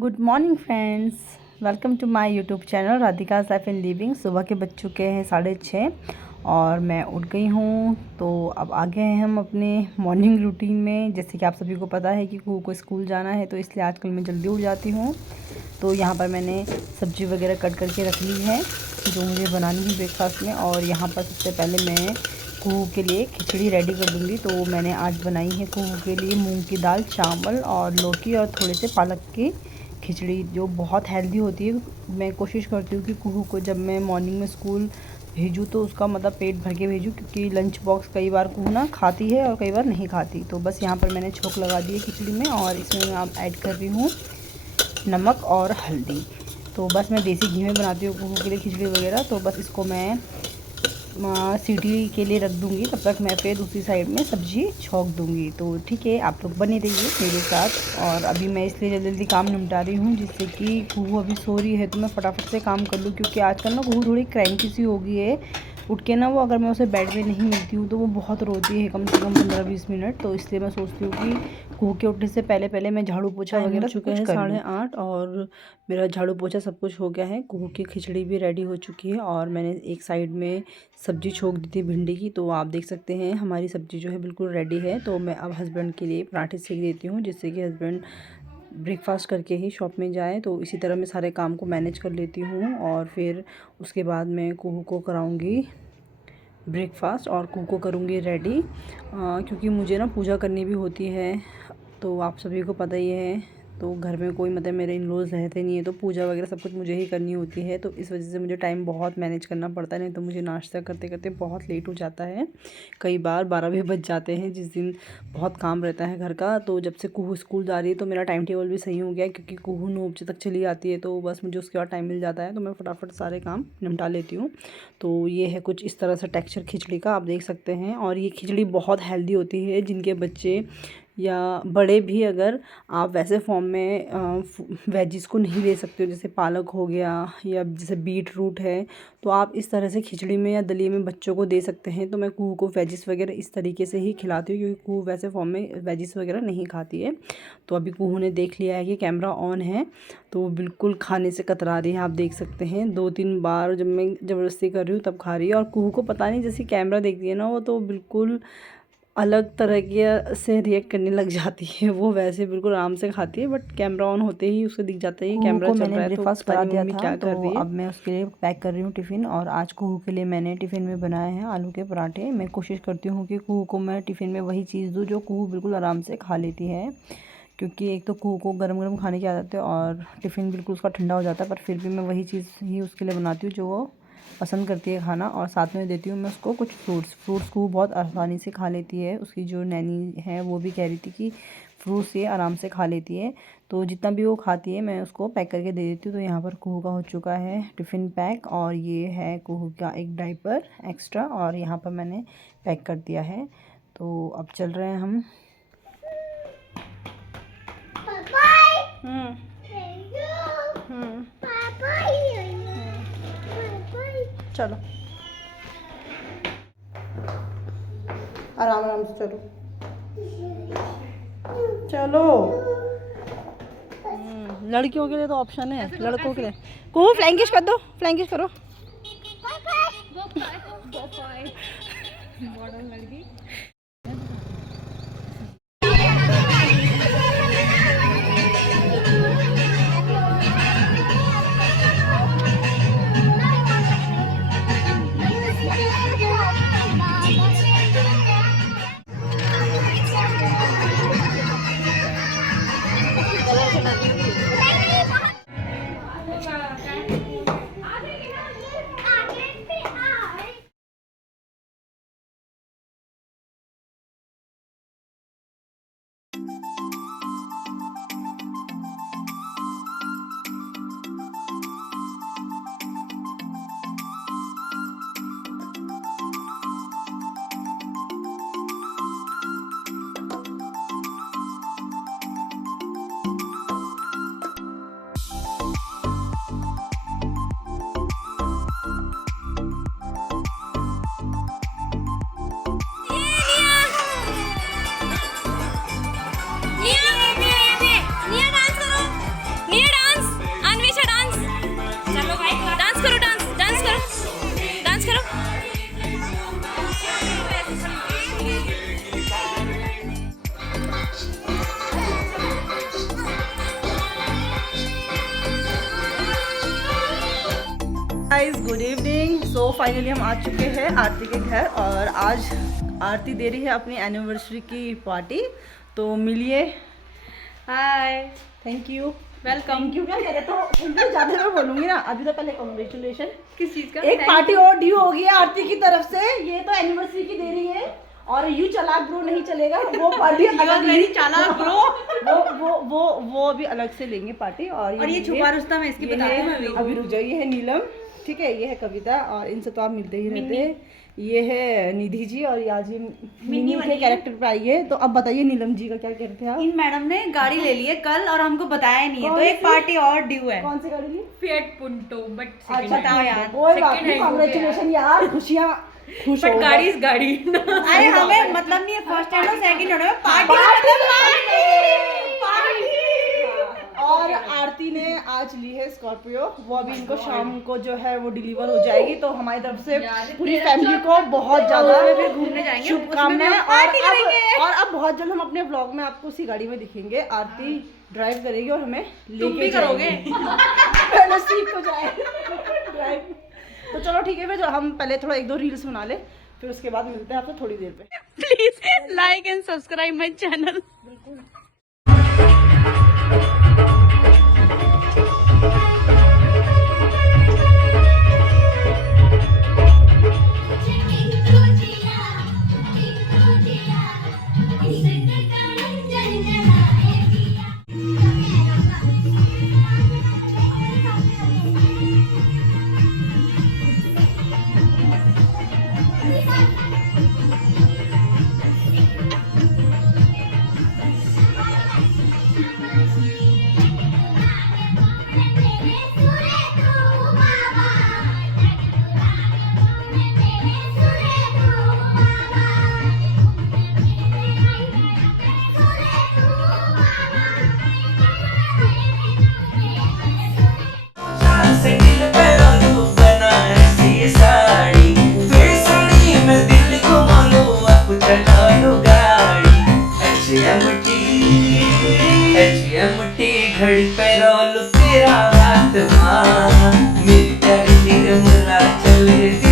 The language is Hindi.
Good morning friends, welcome to my YouTube channel Radhika life and living. सुबह के बज चुके हैं 6:30 और मैं उठ गई हूँ। तो अब आ गए हैं हम अपने मॉर्निंग रूटीन में। जैसे कि आप सभी को पता है कि कुहू को स्कूल जाना है, तो इसलिए आजकल मैं जल्दी उठ जाती हूँ। तो यहाँ पर मैंने सब्ज़ी वगैरह कट करके रख ली है जो मुझे बनानी है ब्रेकफास्ट में। और यहाँ पर सबसे पहले मैं कुहू के लिए खिचड़ी रेडी कर दूँगी। तो मैंने आज बनाई है कुहू के लिए मूंग की दाल, चावल और लौकी और थोड़े से पालक की खिचड़ी, जो बहुत हेल्दी होती है। मैं कोशिश करती हूँ कि कुहू को जब मैं मॉर्निंग में स्कूल भेजूँ तो उसका मतलब पेट भर के भेजूँ, क्योंकि लंच बॉक्स कई बार कुहू ना खाती है और कई बार नहीं खाती। तो बस यहाँ पर मैंने छोंक लगा दी है खिचड़ी में और इसमें मैं अब ऐड कर रही हूँ नमक और हल्दी। तो बस मैं देसी घी में बनाती हूँ कुहू के लिए खिचड़ी वगैरह। तो बस इसको मैं सीटी के लिए रख दूँगी, तब तक मैं फिर दूसरी साइड में सब्ज़ी छौंक दूँगी। तो ठीक है, आप लोग बने रहिए मेरे साथ। और अभी मैं इसलिए जल्दी जल्दी काम निपटा रही हूँ जिससे कि कुहू अभी सो रही है तो मैं फटाफट से काम कर लूँ, क्योंकि आजकल ना कुहू थोड़ी क्रैंकी सी हो गई है। उठ के ना वो, अगर मैं उसे बेड में नहीं मिलती हूँ तो वो बहुत रोती है, कम से कम 15-20 मिनट। तो इसलिए मैं सोचती हूँ कि कुहू के उठने से पहले पहले मैं झाड़ू पोछा वगैरह सब कुछ कर लूँ। 8:30 और मेरा झाड़ू पोछा सब कुछ हो गया है। कुहू की खिचड़ी भी रेडी हो चुकी है और मैंने एक साइड में सब्ज़ी छोंक दी थी भिंडी की। तो आप देख सकते हैं हमारी सब्ज़ी जो है बिल्कुल रेडी है। तो मैं अब हस्बैंड के लिए पराठे सेक देती हूँ, जिससे कि हस्बैंड ब्रेकफास्ट करके ही शॉप में जाए। तो इसी तरह मैं सारे काम को मैनेज कर लेती हूँ और फिर उसके बाद मैं कुहू को कराऊँगी ब्रेकफास्ट और कुहू को करूँगी रेडी, क्योंकि मुझे ना पूजा करनी भी होती है। तो आप सभी को पता ही है, तो घर में कोई मतलब मेरे इन लॉज़ रहते नहीं है, तो पूजा वगैरह सब कुछ मुझे ही करनी होती है। तो इस वजह से मुझे टाइम बहुत मैनेज करना पड़ता है, नहीं तो मुझे नाश्ता करते करते बहुत लेट हो जाता है। कई बार 12 भी बज जाते हैं जिस दिन बहुत काम रहता है घर का। तो जब से कुहू स्कूल जा रही है तो मेरा टाइम टेबल भी सही हो गया है, क्योंकि कुहू 9 बजे तक चली जाती है। तो बस मुझे उसके बाद टाइम मिल जाता है, तो मैं फटाफट सारे काम निपटा लेती हूँ। तो ये है कुछ इस तरह से टेक्सचर खिचड़ी का, आप देख सकते हैं। और ये खिचड़ी बहुत हेल्दी होती है, जिनके बच्चे या बड़े भी, अगर आप वैसे फॉर्म में वेजिस को नहीं दे सकते हो, जैसे पालक हो गया या जैसे बीट रूट है, तो आप इस तरह से खिचड़ी में या दलिए में बच्चों को दे सकते हैं। तो मैं कुहू को वेजिस वगैरह इस तरीके से ही खिलाती हूँ, क्योंकि कुहू वैसे फॉर्म में वेजिस वगैरह नहीं खाती है। तो अभी कुहू ने देख लिया है कि कैमरा ऑन है, तो वो बिल्कुल खाने से कतरा रही है। आप देख सकते हैं 2-3 बार जब मैं ज़बरदस्ती कर रही हूँ तब खा रही है। और कुहू को पता नहीं, जैसे कैमरा देखती है ना वो, तो बिल्कुल अलग तरह के से रिएक्ट करने लग जाती है। वो वैसे बिल्कुल आराम से खाती है, बट कैमरा ऑन होते ही उसे दिख जाता है कि कैमरा चल रहा है। तो पता नहीं मम्मी क्या कर रही है। अब मैं उसके लिए पैक कर रही हूँ टिफ़िन। और आज कुहू के लिए मैंने टिफ़िन में बनाए हैं आलू के पराठे। मैं कोशिश करती हूँ कि कुहू को मैं टिफ़िन में वही चीज़ दूँ जो कुहू बिल्कुल आराम से खा लेती है, क्योंकि एक तो कुहू को गरम गरम खाने की आदत है और टिफ़िन बिल्कुल उसका ठंडा हो जाता है। पर फिर भी मैं वही चीज़ ही उसके लिए बनाती हूँ जो वो पसंद करती है खाना। और साथ में देती हूँ मैं उसको कुछ फ्रूट्स को बहुत आसानी से खा लेती है। उसकी जो नैनी है वो भी कह रही थी कि फ्रूट्स ये आराम से खा लेती है। तो जितना भी वो खाती है मैं उसको पैक करके दे देती हूँ। तो यहाँ पर कुहू का हो चुका है टिफ़िन पैक, और ये है कुहू का एक डाइपर एक्स्ट्रा, और यहाँ पर मैंने पैक कर दिया है। तो अब चल रहे हैं हम। चलो आराम आराम से चलो, चलो। लड़कियों के लिए तो ऑप्शन है, लड़कों के लिए को फ्लैंकिश कर दो, फ्लैंकिश करो। Guys, good evening. So finally हम आ चुके हैं आरती के घर और आज आरती दे रही है अपनी एनिवर्सरी की पार्टी। तो मिलिए। Hi, thank you, welcome. Thank you क्या कह रहे, तो ज़्यादा मैं बोलूँगी ना। अभी तो पहले कॉन्ग्रेचुलेशन। किस चीज़ का? एक पार्टी और ड्यू हो गई है आरती की तरफ से। ये तो एनिवर्सरी की दे रही है और यू चालाक ब्रो नहीं चलेगा, वो पार्टी अलग मेरी चालाक ब्रो वो अभी अलग से लेंगे पार्टी। और ये छुपा रुस्तम है, इसकी बताती हूं अभी। रुक जाओ, ये है नीलम, ठीक है, ये है कविता और इनसे तो आप मिलते ही रहते हैं। ये है निधि जी और आज ये मिनी के कैरेक्टर पे आई है। तो अब बताइए नीलम जी का क्या कहते हैं आप? इन मैडम ने गाड़ी ले ली है कल और हमको बताया नहीं है, तो एक पार्टी और ड्यू है। कौन सी गाड़ी ली? Fiat Punto. बट अच्छा बताओ यार, कोई बात नहीं, कांग्रेचुलेशन यार, खुशियां खुश हो। गाड़ी इस गाड़ी अरे हमें मतलब नहीं है फर्स्ट हैंड और सेकंड हैंड में पार्टी। और आरती ने आज ली है स्कॉर्पियो, वो अभी इनको शाम को जो है वो डिलीवर हो जाएगी। तो हमारी तरफ से पूरी फैमिली को बहुत ज्यादा घूमने जाएंगे, शुभकामनाएं। और अब बहुत जल्द हम अपने ब्लॉग में आपको उसी गाड़ी में दिखेंगे। आरती ड्राइव करेगी और हमें लेके करोगे सीख हो जाए ड्राइव। तो चलो ठीक है, फिर हम पहले थोड़ा 1-2 रील्स बना ले, फिर उसके बाद मिलते हैं आपसे थोड़ी देर पे। Please like and subscribe my channel. घड़ी पे रोल तेरा हाथ मां मेरी प्यारी निर्मला चले